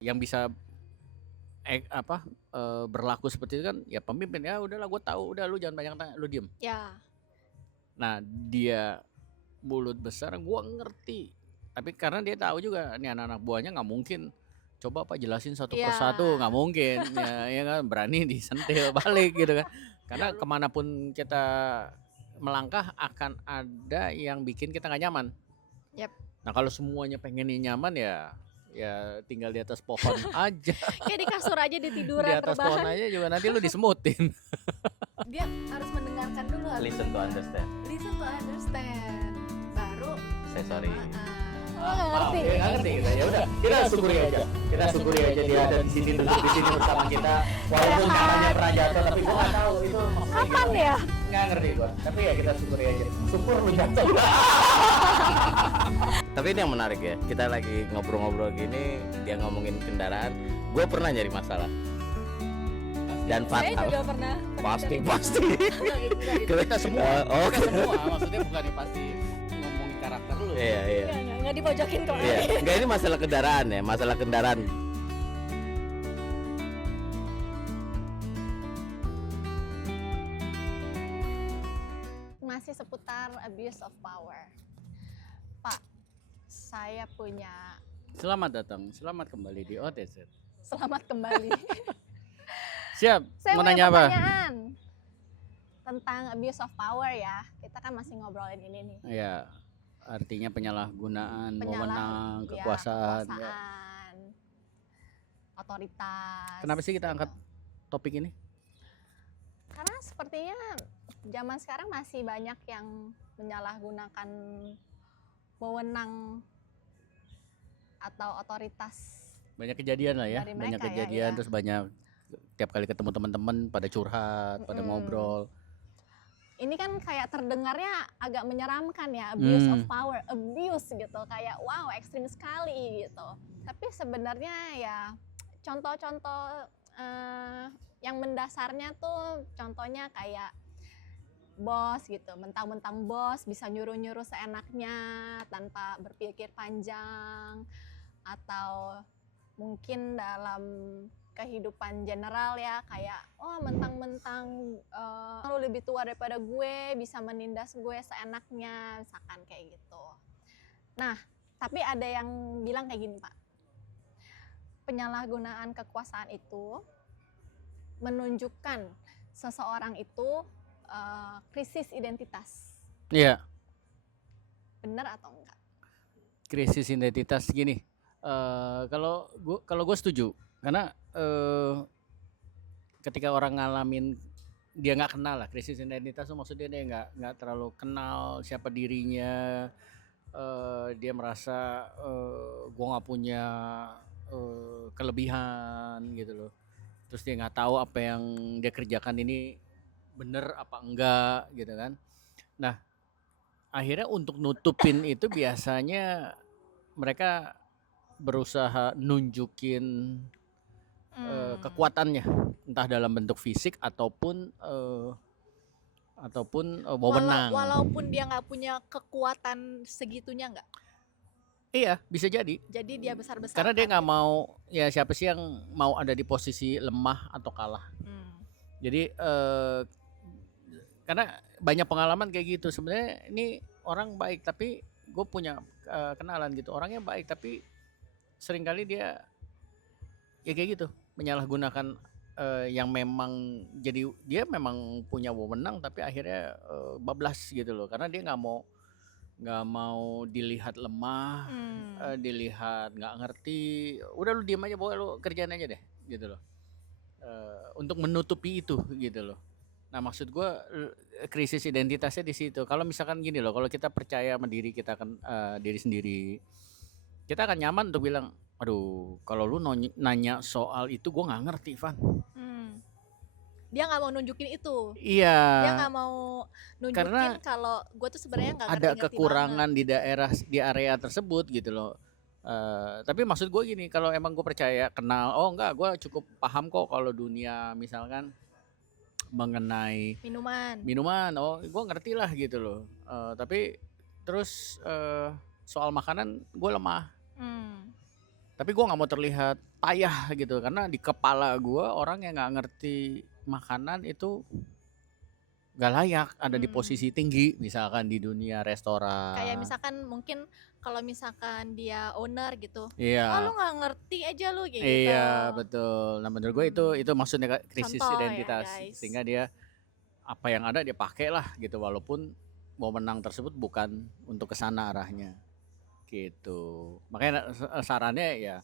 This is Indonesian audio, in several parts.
Yang bisa berlaku seperti itu kan ya pemimpin, ya udahlah gue tahu, udah lu jangan banyak tanya, lu diem. Ya. Nah dia mulut besar, gue ngerti, tapi karena dia tahu juga nih anak-anak buahnya nggak mungkin coba Pak jelasin satu persatu, nggak mungkin ya kan, berani disentil balik gitu kan, karena kemanapun kita melangkah akan ada yang bikin kita nggak nyaman. Yep. Nah kalau semuanya pengennya nyaman ya tinggal di atas pohon aja. Kayak di kasur aja, di tiduran di atas pohon aja juga nanti lu disemutin. Dia harus mendengarkan dulu, Listen to understand. Listen to understand. Baru Say sorry. ngerti. Ya nggak ngerti kita. Ya udah, kita syukuri aja. Kita syukuri aja dia ada di sini, duduk di sini bersama kita. Walaupun katanya pernah jatuh, tapi gua nggak tahu itu maksudnya Kapan gimana. ya? Nggak ngerti gua. Tapi ya kita syukuri aja. Syukur lu jatuh. Tapi ini yang menarik ya. Kita lagi ngobrol-ngobrol gini, dia ngomongin kendaraan. Gue pernah nyari masalah. Dan Saya fatal. juga pernah. Pasti. Kita semua. Oh, Kita semua. Maksudnya bukan pasti ngomongin karakter lu. Iya. Nggak dipojokin kok. Iya. Enggak, ini masalah kendaraan ya, masalah kendaraan. Masih seputar abuse of power. Pak, saya punya Selamat datang, selamat kembali di OTZ. selamat kembali. Siap. Saya Mau punya nanya apa? pertanyaan tentang abuse of power ya. Kita kan masih ngobrolin ini nih. Ya, artinya penyalahgunaan, Penyalah- wewenang, ya, kekuasaan. Ya. kekuasaan, otoritas. Kenapa sih kita gitu. angkat topik ini? Karena sepertinya zaman sekarang masih banyak yang menyalahgunakan wewenang atau otoritas. Banyak kejadian lah ya, Dari banyak mereka ya, kejadian, iya. terus banyak tiap kali ketemu teman-teman pada curhat, pada ngobrol. Ini kan kayak terdengarnya agak menyeramkan ya, abuse of Hmm. power, abuse gitu, kayak wow ekstrim sekali gitu. Tapi sebenarnya ya contoh-contoh yang mendasarnya tuh contohnya kayak bos gitu, mentang-mentang bos bisa nyuruh-nyuruh seenaknya tanpa berpikir panjang, atau mungkin dalam kehidupan general ya kayak oh mentang-mentang lu lebih tua daripada gue bisa menindas gue seenaknya misalkan kayak gitu. Nah tapi ada yang bilang kayak gini Pak, penyalahgunaan kekuasaan itu menunjukkan seseorang itu krisis identitas. Iya, Benar atau enggak? krisis identitas gini. Kalau gue setuju, karena ketika orang ngalamin dia nggak kenal lah krisis identitas tuh, maksudnya dia nggak terlalu kenal siapa dirinya, dia merasa gue nggak punya kelebihan gitu loh, terus dia nggak tahu apa yang dia kerjakan ini bener apa enggak gitu kan. Nah akhirnya untuk nutupin itu biasanya mereka berusaha nunjukin kekuatannya, entah dalam bentuk fisik ataupun wewenang. Walaupun dia nggak punya kekuatan segitunya nggak? Iya, bisa jadi. Jadi dia besar-besar. Karena dia nggak mau, ya siapa sih yang mau ada di posisi lemah atau kalah. Jadi karena banyak pengalaman kayak gitu. Sebenarnya ini orang baik, tapi gue punya kenalan gitu, orangnya baik tapi seringkali dia ya kayak gitu, menyalahgunakan yang memang jadi dia memang punya wewenang tapi akhirnya bablas gitu loh, karena dia nggak mau dilihat lemah, dilihat nggak ngerti, udah lu diem aja, pokoknya lu kerjaan aja deh gitu loh, untuk menutupi itu gitu loh. Nah maksud gue krisis identitasnya di situ. Kalau misalkan gini loh, kalau kita percaya sama diri kita kan, diri sendiri, kita akan nyaman untuk bilang, aduh kalau lu nanya soal itu gue nggak ngerti, Van. Dia nggak mau nunjukin itu. Iya. Dia nggak mau nunjukin karena kalau gue tuh sebenarnya nggak ada kekurangan di area tersebut gitu loh. Tapi maksud gue gini, kalau emang gue percaya kenal, oh enggak, gue cukup paham kok kalau dunia misalkan mengenai minuman, oh gue ngerti lah gitu loh. Tapi terus soal makanan gue lemah. Tapi gue nggak mau terlihat payah gitu, karena di kepala gue orang yang nggak ngerti makanan itu nggak layak ada di posisi tinggi, misalkan di dunia Kayak restoran. misalkan mungkin kalau misalkan dia owner gitu, lu Iya, nggak ngerti aja lu kayak gitu. iya betul. Nah menurut gue itu maksudnya krisis Contoh ya identitas, guys. sehingga dia apa yang ada dia pakai lah gitu, walaupun wewenang tersebut bukan untuk kesana arahnya gitu. Makanya sarannya ya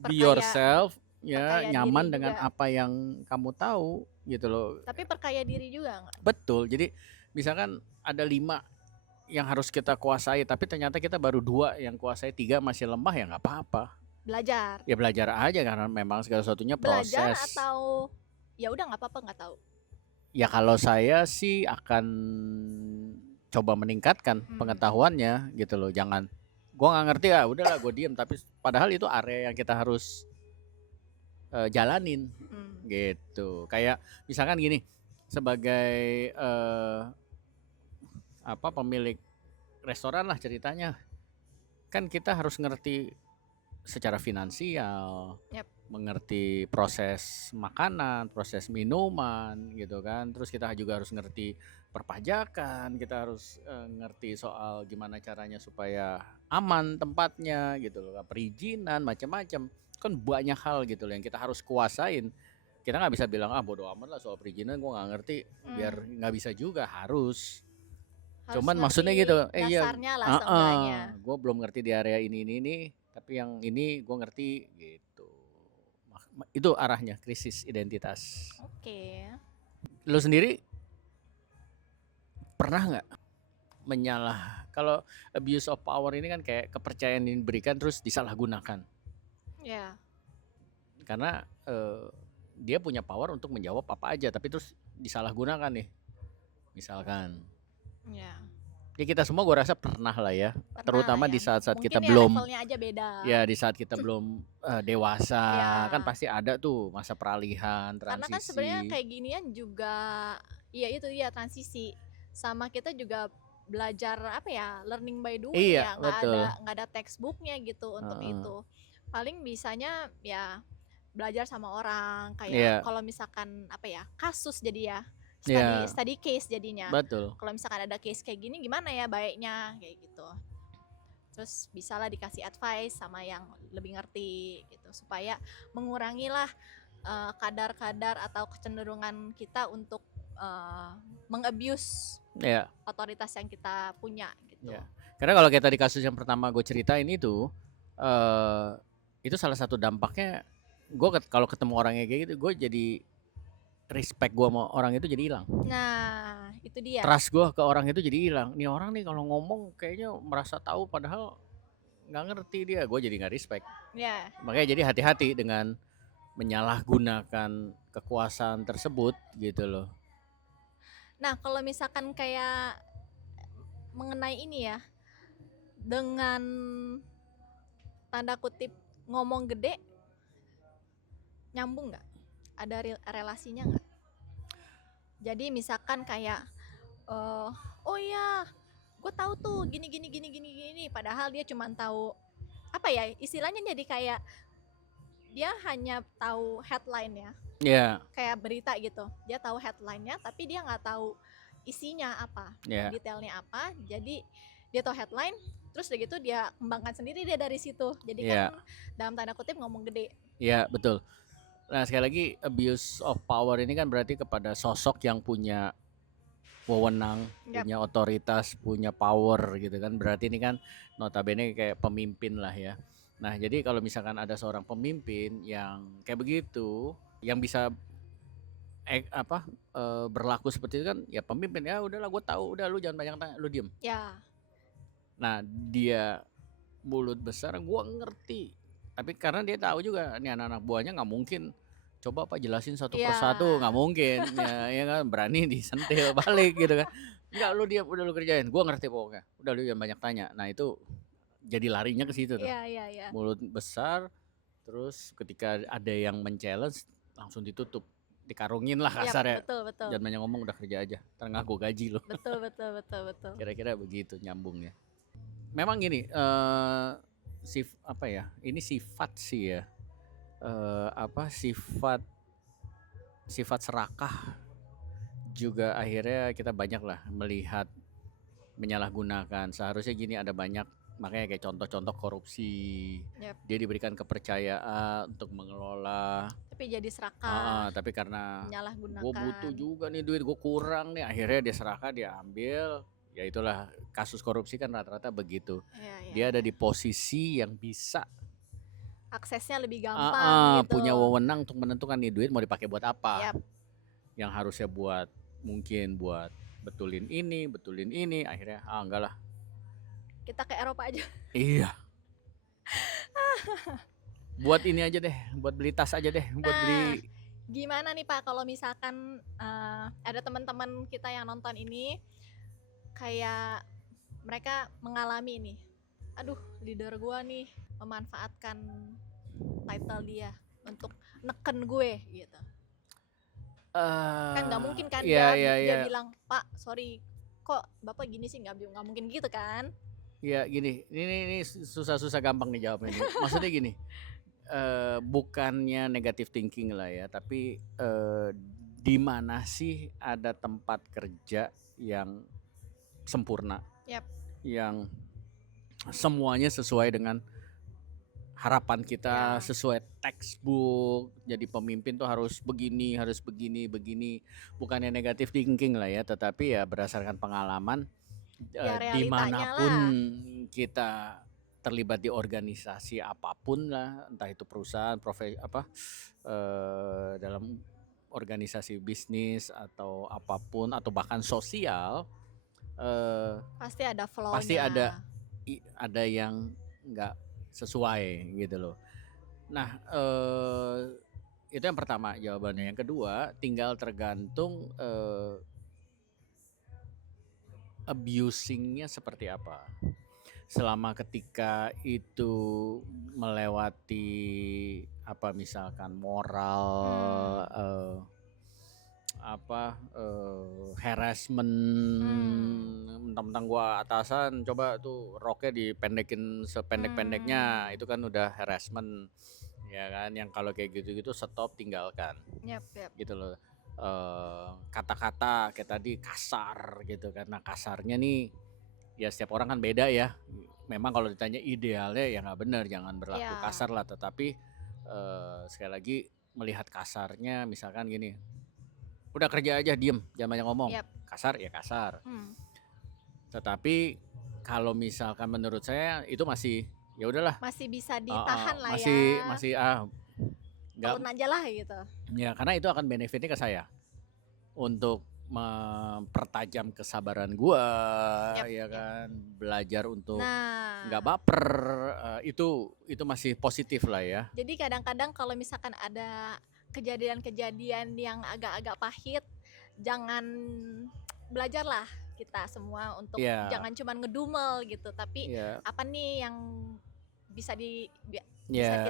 be Perkaya, yourself ya, perkaya nyaman diri dengan juga. apa yang kamu tahu gitu loh. Tapi perkaya diri juga nggak? Betul. Jadi misalkan ada 5 yang harus kita kuasai, tapi ternyata kita baru 2 yang kuasai, 3 masih lemah, ya nggak apa-apa. Belajar. Ya belajar aja, karena memang segala sesuatunya Belajar proses. atau ya udah nggak apa-apa nggak tahu. Ya kalau saya sih akan coba meningkatkan pengetahuannya gitu loh. Jangan gua nggak ngerti ya udahlah gue diem, tapi padahal itu area yang kita harus jalanin gitu. Kayak misalkan gini, sebagai pemilik restoran lah ceritanya, kan kita harus ngerti secara finansial, Yap. mengerti proses makanan, proses minuman gitu kan. Terus kita juga harus ngerti perpajakan, kita harus ngerti soal gimana caranya supaya aman tempatnya gitu loh, perizinan macam-macam. Kan banyak hal gitu loh yang kita harus kuasain. Kita nggak bisa bilang bodo amat lah soal perizinan, gue nggak ngerti. Biar nggak bisa juga, harus cuman maksudnya gitu, dasarnya lah seenggaknya. gue belum ngerti di area ini, tapi yang ini gue ngerti gitu. Itu arahnya krisis identitas. Oke. Lo sendiri pernah nggak menyalah, kalau abuse of power ini kan kayak kepercayaan yang diberikan terus disalahgunakan, Ya. karena dia punya power untuk menjawab apa aja, tapi terus disalahgunakan nih, misalkan. Ya. Ya kita semua gue rasa pernah lah ya, Pernah terutama lah ya. di saat-saat Mungkin kita ya belum, levelnya aja beda. ya di saat kita belum dewasa, Ya. kan pasti ada tuh masa peralihan, transisi. Karena kan sebenarnya kayak ginian juga, ya itu dia transisi. Sama kita juga belajar apa ya, learning by doing Iya, ya, betul. nggak ada textbooknya gitu untuk itu. Paling bisanya ya belajar sama orang, kayak Iya. kalau misalkan apa ya, kasus jadi ya, Iya. study case jadinya. Betul. Kalau misalkan ada case kayak gini gimana ya baiknya kayak gitu. Terus bisalah dikasih advice sama yang lebih ngerti gitu, supaya mengurangilah kadar-kadar atau kecenderungan kita untuk mengabuse Iya. otoritas yang kita punya gitu. Iya. Karena kalau kayak tadi kasus yang pertama gue ceritain itu salah satu dampaknya, gue kalau ketemu orangnya kayak gitu, gue jadi respect gue sama orang itu jadi hilang. Nah itu dia. Trust gue ke orang itu jadi hilang. Nih orang nih kalau ngomong kayaknya merasa tahu, padahal nggak ngerti dia. Gue jadi nggak respect. Ya. Makanya jadi hati-hati dengan menyalahgunakan kekuasaan tersebut gitu loh. Nah kalau misalkan kayak mengenai ini ya, dengan tanda kutip ngomong gede, nyambung nggak? Ada relasinya nggak? Jadi misalkan kayak oh iya gue tahu tuh gini, padahal dia cuma tahu apa ya, istilahnya jadi kayak dia hanya tahu headline ya. Iya. Kayak berita gitu, dia tahu headline-nya tapi dia nggak tahu isinya apa, detailnya apa. Jadi dia tahu headline, terus udah gitu dia kembangkan sendiri dia dari situ. Jadi kan dalam tanda kutip ngomong gede. Iya betul. Nah sekali lagi, abuse of power ini kan berarti kepada sosok yang punya wewenang, punya otoritas, punya power gitu kan. Berarti ini kan notabene kayak pemimpin lah ya. Nah jadi kalau misalkan ada seorang pemimpin yang kayak begitu, yang bisa berlaku seperti itu kan, ya pemimpin, ya udahlah gue tahu, udah lu jangan banyak tanya, lu diem. Ya. Nah dia mulut besar, gue ngerti, tapi karena dia tahu juga nih anak-anak buahnya nggak mungkin coba apa jelasin satu persatu, nggak mungkin. ya kan, berani disentil balik gitu kan. Enggak, lu diam, udah lu kerjain, gue ngerti pokoknya, udah lu jangan banyak tanya. Nah itu jadi larinya ke situ tuh. Iya. Mulut besar, terus ketika ada yang men-challenge langsung ditutup, dikarungin lah kasarnya. Betul. Jangan banyak ngomong, udah kerja aja, ntar nggak gue gaji lo. Betul. Kira-kira begitu nyambungnya. Memang gini, apa ya? Ini sifat sih ya. Sifat sifat serakah juga akhirnya kita banyak lah melihat menyalahgunakan. Seharusnya gini ada banyak, makanya kayak contoh-contoh korupsi. Yap. Dia diberikan kepercayaan untuk mengelola, Tapi jadi serakah, tapi karena gue butuh menyalahgunakan. juga nih duit, gue kurang nih, akhirnya dia serakah, dia ambil. Ya itulah kasus korupsi kan rata-rata begitu. Iya, iya, Dia ada iya. di posisi yang bisa Aksesnya lebih gampang gitu. punya wewenang untuk menentukan nih duit mau dipakai buat apa. Yap. Yang harusnya mungkin buat betulin ini, akhirnya enggak lah. Kita ke Eropa aja. Iya. Buat ini aja deh, buat beli tas aja deh, buat Nah, beli. gimana nih Pak kalau misalkan ada teman-teman kita yang nonton ini kayak mereka mengalami nih, aduh leader gua nih memanfaatkan title dia untuk neken gue gitu. Kan nggak mungkin kan Iya, dia bilang, Pak sorry kok bapak gini sih, nggak mungkin gitu kan. Ya gini, ini susah-susah gampang nih jawabnya nih. Maksudnya gini, bukannya negative thinking lah ya, tapi di mana sih ada tempat kerja yang sempurna, Yap. yang semuanya sesuai dengan harapan kita, Ya. sesuai textbook. Jadi pemimpin tuh harus begini, begini. Bukannya negative thinking lah ya, tetapi ya berdasarkan pengalaman. Ya, realitanya Dimanapun lah. kita terlibat di organisasi apapun lah, entah itu perusahaan, dalam organisasi bisnis atau apapun, atau bahkan sosial, Pasti ada flow-nya. pasti ada yang nggak sesuai gitu loh. Nah, itu yang pertama jawabannya. Yang kedua, tinggal tergantung abusingnya seperti apa. Selama ketika itu melewati misalkan moral, harassment, mentang-mentang gua atasan coba tuh roknya dipendekin sependek-pendeknya, itu kan udah harassment ya kan. Yang kalau kayak gitu-gitu stop, tinggalkan. Yap. Gitu loh. Kata-kata kayak tadi kasar gitu, karena kasarnya nih ya setiap orang kan beda ya. Memang kalau ditanya idealnya ya nggak benar, jangan berlaku kasar lah, tetapi sekali lagi melihat kasarnya, misalkan gini, udah kerja aja diem, jangan banyak ngomong. Yap. Kasar ya kasar. Tetapi kalau misalkan menurut saya itu masih ya udahlah, masih bisa ditahan lah masih nggak aja lah gitu. Ya karena itu akan benefitnya ke saya untuk mempertajam kesabaran gua. Ya kan, belajar untuk nggak baper, itu masih positif lah ya. Jadi kadang-kadang kalau misalkan ada kejadian-kejadian yang agak-agak pahit, jangan, belajarlah kita semua untuk jangan cuma ngedumel gitu, tapi apa nih yang bisa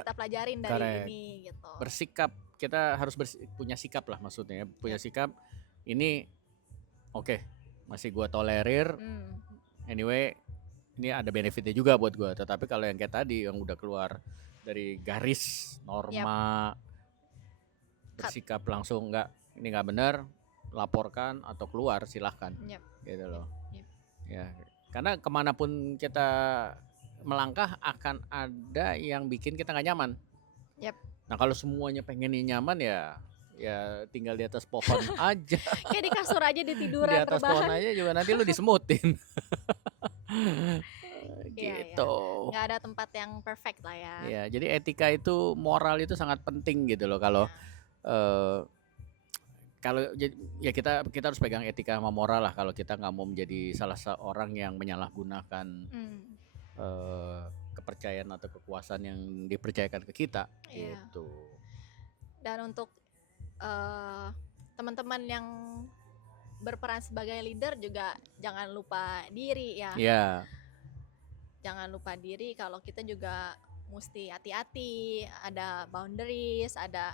kita pelajarin dari ini gitu. Bersikap, kita harus punya sikap lah, maksudnya punya sikap. Ini oke, masih gua tolerir. Anyway, ini ada benefitnya juga buat gua. Tetapi kalau yang kayak tadi yang udah keluar dari garis norma, bersikap langsung ini nggak benar, laporkan atau keluar, silahkan. Gitu loh. Ya, karena kemanapun kita melangkah akan ada yang bikin kita nggak nyaman. Nah kalau semuanya pengennya nyaman ya tinggal di atas pohon aja. Kayak di kasur aja, di tiduran, di atas pohon aja juga nanti lu disemutin. Gitu. Nggak ada tempat yang perfect lah ya. Ya, jadi etika itu, moral itu sangat penting gitu loh. Kalau ya kita harus pegang etika sama moral lah kalau kita nggak mau menjadi salah seorang yang menyalahgunakan kepercayaan atau kekuasaan yang dipercayakan ke kita. Gitu. Dan untuk teman-teman yang berperan sebagai leader juga jangan lupa diri ya. Jangan lupa diri kalau kita juga mesti hati-hati, ada boundaries, ada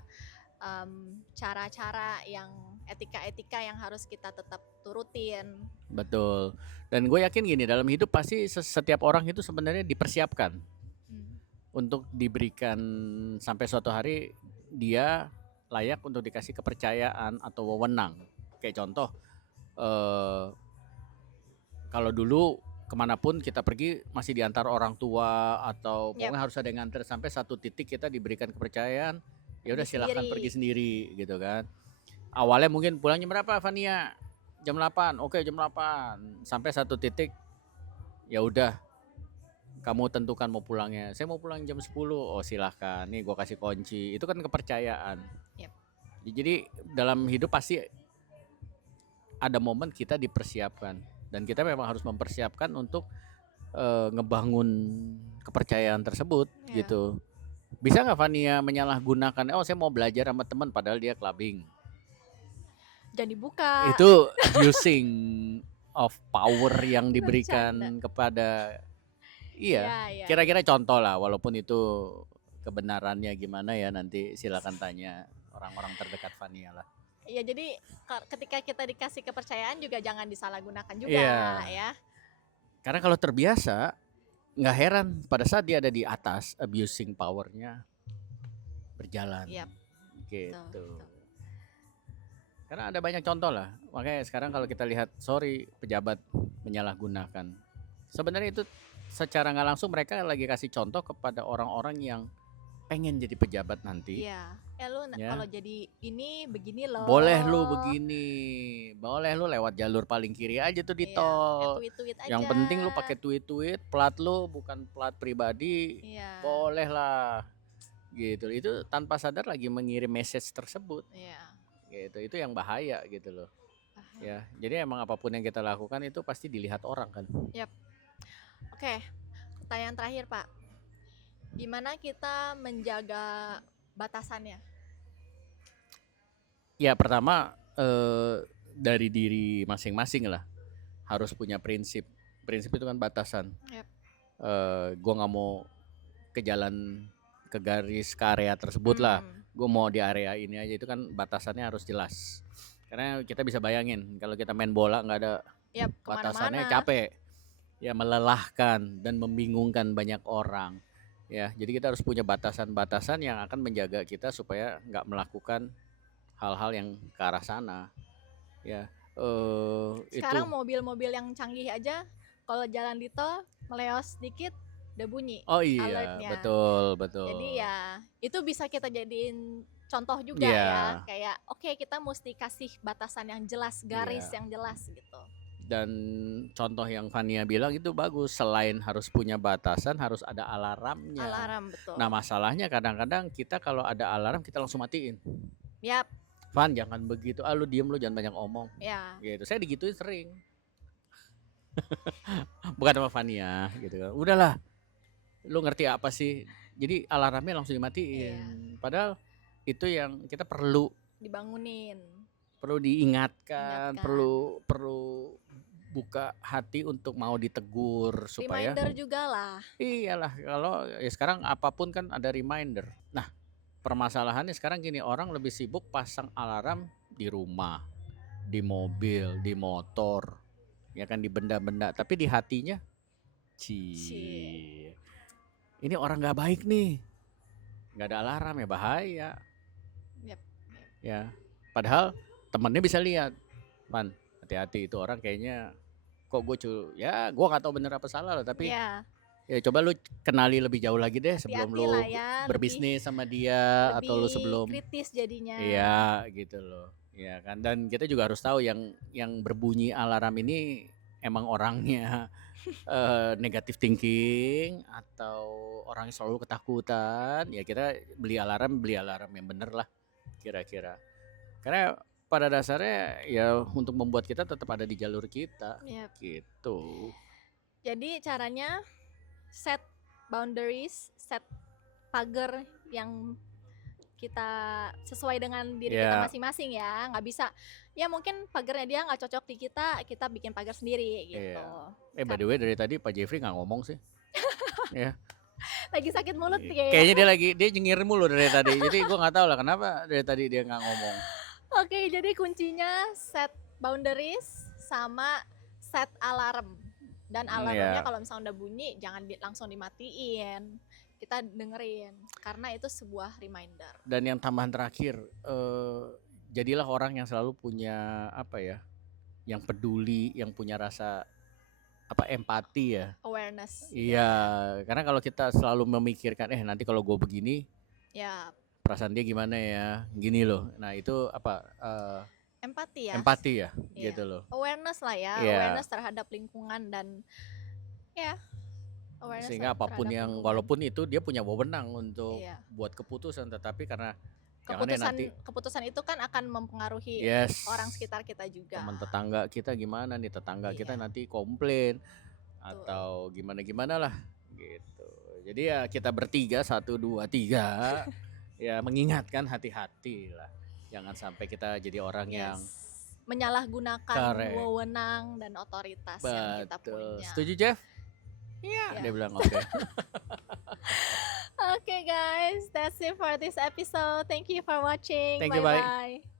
cara-cara yang etika-etika yang harus kita tetap turutin. Betul. Dan gue yakin gini, dalam hidup pasti setiap orang itu sebenarnya dipersiapkan untuk diberikan sampai suatu hari dia layak untuk dikasih kepercayaan atau wewenang. Kayak contoh, eh, kalau dulu kemanapun kita pergi masih diantar orang tua atau Yap. pokoknya harus ada yang nganter sampai satu titik kita diberikan kepercayaan, ya udah Pergi silakan sendiri. pergi sendiri gitu kan. Awalnya mungkin pulang jam berapa Vania? Jam 8. Oke, jam 8. Sampai satu titik ya udah kamu tentukan mau pulangnya. Saya mau pulang jam 10. Oh, silahkan. Nih gua kasih kunci. Itu kan kepercayaan. Yap. Jadi dalam hidup pasti ada momen kita dipersiapkan dan kita memang harus mempersiapkan untuk ngebangun kepercayaan tersebut Ya. gitu. Bisa nggak Vania menyalahgunakan? Oh, saya mau belajar sama teman padahal dia clubbing. Jangan dibuka. Itu abusing of power yang diberikan Bercanda. kepada iya. Iya, iya. Kira-kira contoh lah, walaupun itu kebenarannya gimana ya nanti silakan tanya orang-orang terdekat Vania lah. Iya, jadi ketika kita dikasih kepercayaan juga jangan disalahgunakan juga Iya. ya. Karena kalau terbiasa, nggak heran pada saat dia ada di atas, abusing powernya berjalan. Yap. Gitu. Betul. Karena ada banyak contoh lah. Makanya sekarang kalau kita lihat, sorry pejabat menyalahgunakan. Sebenarnya itu secara nggak langsung mereka lagi kasih contoh kepada orang-orang yang pengen jadi pejabat nanti. Iya. Lu Ya. kalau jadi ini begini loh. Boleh lu begini, boleh lu lewat jalur paling kiri aja tuh di Iya, tol. tweet aja. Yang penting lu pakai tweet, plat lu bukan plat pribadi. Iya. Boleh lah. Gitu. Itu tanpa sadar lagi mengirim message tersebut. Iya. Gitu. Itu yang bahaya gitu loh. Paham. Ya. Jadi emang apapun yang kita lakukan itu pasti dilihat orang kan. Oke. Pertanyaan terakhir, Pak. Gimana kita menjaga batasannya? Ya pertama dari diri masing-masing lah. Harus punya prinsip. Prinsip itu kan batasan. Yap. Gue nggak mau ke jalan ke garis ke area tersebut lah. Gue mau di area ini aja, itu kan batasannya harus jelas. Karena kita bisa bayangin kalau kita main bola nggak ada Yap, batasannya kemana-mana. capek, ya melelahkan dan membingungkan banyak orang. Ya, jadi kita harus punya batasan-batasan yang akan menjaga kita supaya nggak melakukan hal-hal yang ke arah sana. Ya, Sekarang itu. mobil-mobil yang canggih aja kalau jalan di tol meleos sedikit udah bunyi. Oh iya, alertnya. betul. Jadi ya itu bisa kita jadiin contoh juga Iya. ya. Kayak oke, kita mesti kasih batasan yang jelas, garis Iya. yang jelas gitu. Dan contoh yang Vania bilang itu bagus. Selain harus punya batasan, harus ada alarmnya. Alarm, betul. Nah masalahnya kadang-kadang kita kalau ada alarm kita langsung matiin. Yap, Van jangan begitu, lu diem lu jangan banyak omong. ya. Gitu, saya digituin sering. Bukan sama Vania gitu kan. Udahlah, lu ngerti apa sih? Jadi alarmnya langsung dimatiin. Iya. Padahal itu yang kita perlu Dibangunin. diingatkan, Ingatkan. perlu buka hati untuk mau ditegur supaya Reminder juga lah. iyalah kalau ya sekarang apapun kan ada reminder. Nah, permasalahannya sekarang gini, orang lebih sibuk pasang alarm di rumah, di mobil, di motor, ya kan di benda-benda, tapi di hatinya Cie. ini orang nggak baik nih, nggak ada alarm ya bahaya. Yap. Ya, padahal temennya bisa lihat, Pan, hati-hati itu orang kayaknya kok ya gue nggak tahu bener apa salah lah, tapi Ya, ya coba lu kenali lebih jauh lagi deh sebelum hati-hati lu lah ya. berbisnis sama dia lebih atau lu sebelum kritis jadinya. iya gitu loh. Ya kan, dan kita juga harus tahu yang berbunyi alarm ini emang orangnya negatif thinking atau orang yang selalu ketakutan. Ya kita beli alarm yang bener lah kira-kira. Karena pada dasarnya ya untuk membuat kita tetap ada di jalur kita Yap. gitu. Jadi caranya set boundaries, set pagar yang kita sesuai dengan diri kita Ya. masing-masing ya. Nggak bisa, ya mungkin pagarnya dia nggak cocok di kita bikin pagar sendiri gitu. By the way dari tadi Pak Jeffrey nggak ngomong sih. Ya. Lagi sakit mulut Kayaknya dia nyengir mulu dari tadi. Jadi gue nggak tahu lah kenapa dari tadi dia nggak ngomong. Oke, jadi kuncinya set boundaries sama set alarm. Dan alarmnya kalau misalnya udah bunyi jangan langsung dimatiin. kita dengerin karena itu sebuah reminder. Dan yang tambahan terakhir, jadilah orang yang selalu punya apa ya, yang peduli, yang punya rasa empati ya. Awareness. Iya, karena kalau kita selalu memikirkan nanti kalau gue begini Ya, perasaan dia gimana ya, gini loh. Nah itu empati ya. empati ya, Iya. gitu loh. Awareness lah ya, Iya. awareness terhadap lingkungan dan ya awareness Sehingga apapun terhadap yang lingkungan. walaupun itu dia punya wewenang untuk Iya. buat keputusan, tetapi karena jangan nanti keputusan itu kan akan mempengaruhi yes, orang sekitar kita juga. teman tetangga kita gimana nih, tetangga kita Iya. nanti komplain atau gimana lah gitu. Jadi ya kita bertiga 1, 2, 3 ya mengingatkan hati-hati lah, jangan sampai kita jadi orang yang menyalahgunakan Correct. wewenang dan otoritas yang kita betul. punya. Setuju Jeff? Iya, dia bilang oke. Okay guys, that's it for this episode. Thank you for watching. Thank you, bye. Bye-bye.